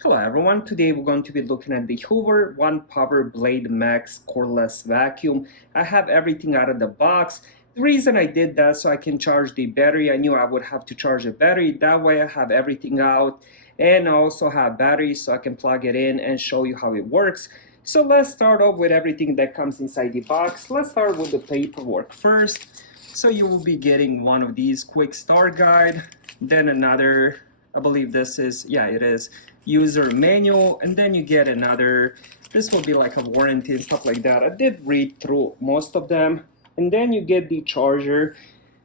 Hello everyone, today we're going to be looking at the Hoover ONEPWR Blade Max cordless vacuum. I have everything out of the box. The reason I did that so I can charge the battery. I knew I would have to charge the battery. That way I have everything out, and I also have batteries so I can plug it in and show you how it works. So let's start off with everything that comes inside the box. Let's start with the paperwork first. So you will be getting one of these quick start guide, then another, I believe this is, yeah, it is, user manual, and then you get another, this will be like a warranty and stuff like that. I did read through most of them. And then you get the charger.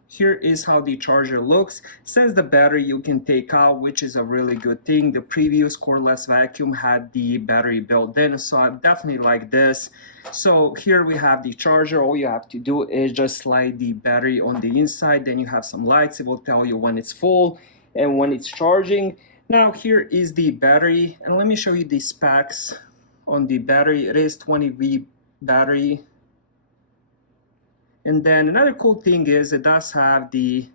Here is how the charger looks. It says the battery you can take out, which is a really good thing. The previous cordless vacuum had the battery built in, so I definitely like this. So here we have the charger. All you have to do is just slide the battery on the inside, then you have some lights. It will tell you when it's full and when it's charging. Now here is the battery, and let me show you the specs on the battery. It is 20V battery. And then another cool thing is it does have the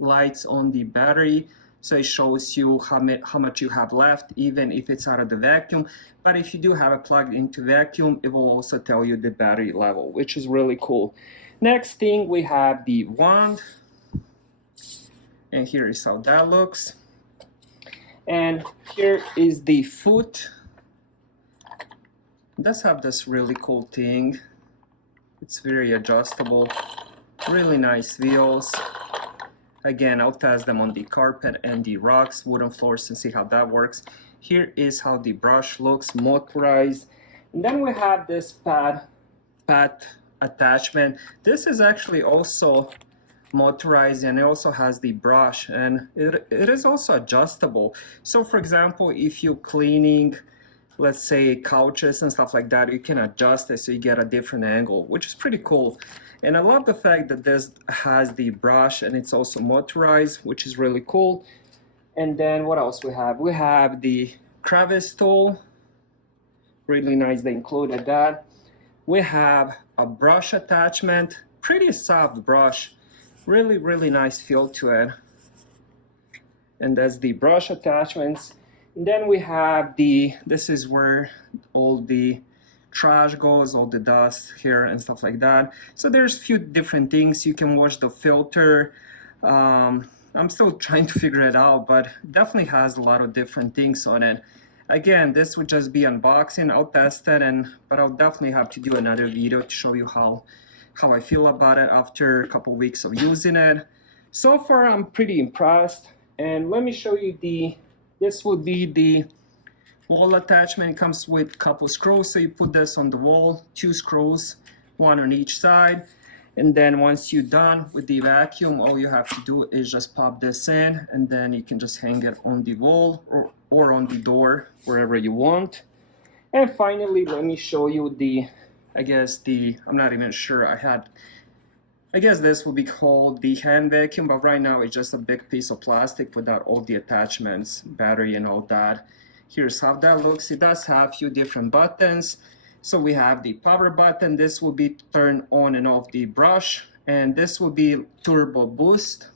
lights on the battery, so it shows you how much you have left, even if it's out of the vacuum. But if you do have it plugged into vacuum, it will also tell you the battery level, which is really cool. Next thing, we have the wand, and here is how that looks. And here is the foot. It does have this really cool thing. It's very adjustable, really nice wheels. Again, I'll test them on the carpet and the rocks, wooden floors, and see how that works. Here is how the brush looks, motorized. And then we have this pad attachment. This is actually also motorized, and it also has the brush, and it is also adjustable. So for example, if you're cleaning, let's say, couches and stuff like that, you can adjust it so you get a different angle, which is pretty cool. And I love the fact that this has the brush and it's also motorized, which is really cool. And then what else we have? We have the crevice tool, really nice, they included that. We have a brush attachment, pretty soft brush, really nice feel to it. And that's the brush attachments. And then we have this is where all the trash goes, all the dust here and stuff like that. So there's a few different things. You can watch the filter. I'm still trying to figure it out, but definitely has a lot of different things on it. Again, this would just be unboxing. I'll test it, but I'll definitely have to do another video to show you how I feel about it after a couple weeks of using it. So far, I'm pretty impressed. And let me show you this would be the wall attachment. It comes with a couple screws, so you put this on the wall, 2 screws, 1 on each side. And then once you're done with the vacuum, all you have to do is just pop this in, and then you can just hang it on the wall or on the door, wherever you want. And finally, let me show you I'm not even sure, I guess this would be called the hand vacuum, but right now it's just a big piece of plastic without all the attachments, battery and all that. Here's how that looks. It does have a few different buttons. So we have the power button. This will be turn on and off the brush, and this will be turbo boost.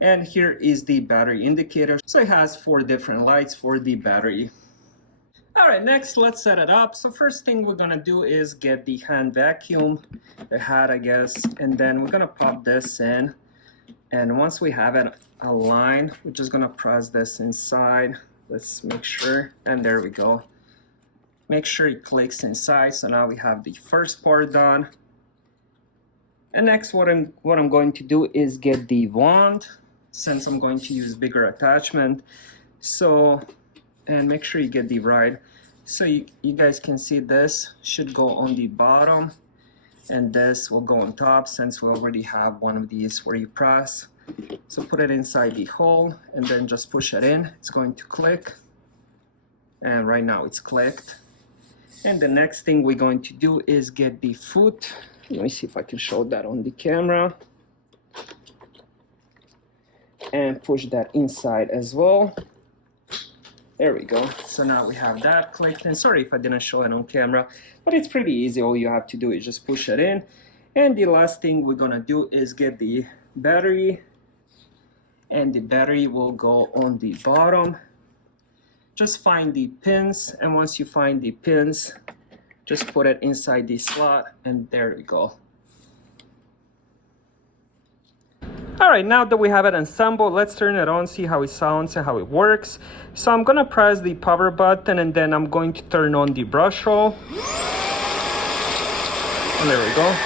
And here is the battery indicator. So it has 4 different lights for the battery. All right, next let's set it up. So first thing we're gonna do is get the hand vacuum, the hat, I guess, and then we're gonna pop this in. And once we have it aligned, we're just gonna press this inside. Let's make sure, and there we go. Make sure it clicks inside. So now we have the first part done. And next, what I'm going to do is get the wand, since I'm going to use bigger attachment. So, and make sure you get the right. So you guys can see this should go on the bottom, and this will go on top, since we already have one of these where you press. So put it inside the hole and then just push it in. It's going to click, and right now it's clicked. And the next thing we're going to do is get the foot. Let me see if I can show that on the camera. And push that inside as well. There we go. So now we have that clicked. And sorry if I didn't show it on camera, but it's pretty easy. All you have to do is just push it in. And the last thing we're gonna do is get the battery. And the battery will go on the bottom. just find the pins, and once you find the pins, just put it inside the slot, and there we go. Alright, now that we have it assembled, let's turn it on, see how it sounds and how it works. So I'm going to press the power button, and then I'm going to turn on the brush roll. And there we go.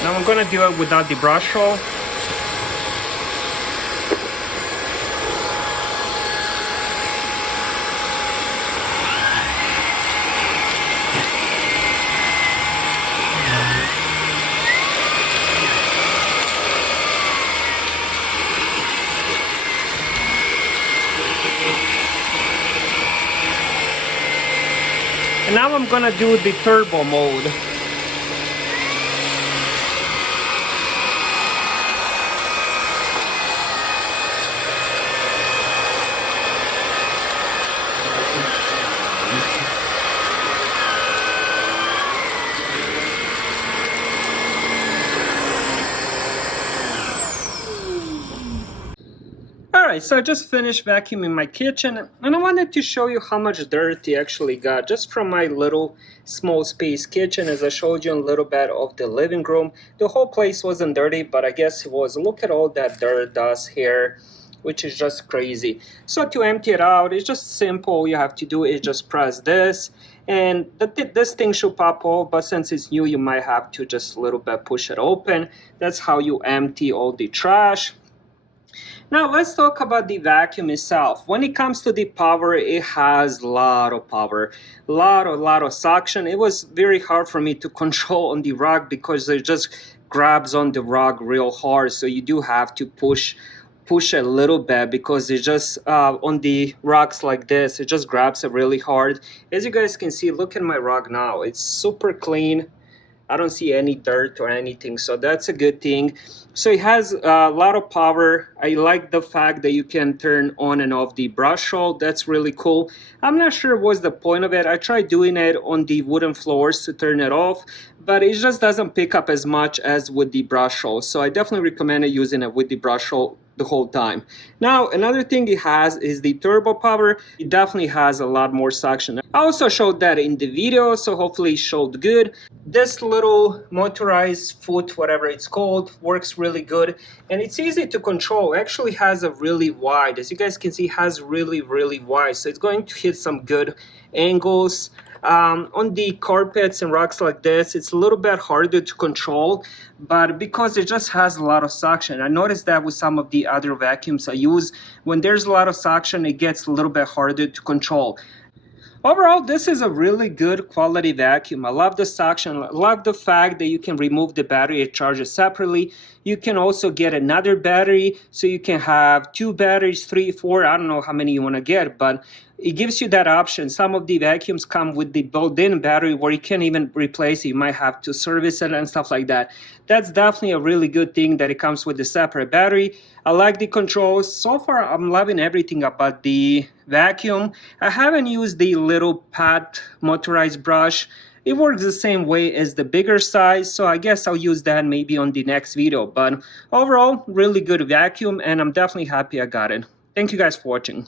Now I'm going to do it without the brush roll. And now I'm going to do the turbo mode. Alright, so I just finished vacuuming my kitchen, and I wanted to show you how much dirt it actually got just from my little small space kitchen. As I showed you a little bit of the living room, the whole place wasn't dirty, but I guess it was. Look at all that dirt dust here, which is just crazy. So to empty it out, it's just simple. All you have to do is just press this, and this thing should pop off, but since it's new, you might have to just a little bit push it open. That's how you empty all the trash. Now let's talk about the vacuum itself. When it comes to the power, it has a lot of power, a lot of suction. It was very hard for me to control on the rug because it just grabs on the rug real hard. So you do have to push a little bit because it just on the rugs like this, it just grabs it really hard. As you guys can see, look at my rug now. It's super clean. I don't see any dirt or anything, so that's a good thing. So it has a lot of power. I like the fact that you can turn on and off the brush roll. That's really cool. I'm not sure what's the point of it. I tried doing it on the wooden floors to turn it off, but it just doesn't pick up as much as with the brush roll. So I definitely recommend using it with the brush roll the whole time. Now another thing it has is the turbo power. It definitely has a lot more suction. I also showed that in the video, so hopefully it showed good. This little motorized foot, whatever it's called, works really good, and it's easy to control. It actually has a really wide, as you guys can see, it has really wide, so it's going to hit some good angles. On the carpets and rugs like this, it's a little bit harder to control, but because it just has a lot of suction. I noticed that with some of the other vacuums I use, when there's a lot of suction, it gets a little bit harder to control. Overall, this is a really good quality vacuum. I love the suction. I love the fact that you can remove the battery and charge it separately. You can also get another battery, so you can have 2 batteries, 3, 4, I don't know how many you want to get, but it gives you that option. Some of the vacuums come with the built-in battery where you can't even replace it. You might have to service it and stuff like that. That's definitely a really good thing that it comes with the separate battery. I like the controls. So far, I'm loving everything about the vacuum. I haven't used the little pad motorized brush. It works the same way as the bigger size, so I guess I'll use that maybe on the next video. But overall, really good vacuum, and I'm definitely happy I got it. Thank you guys for watching.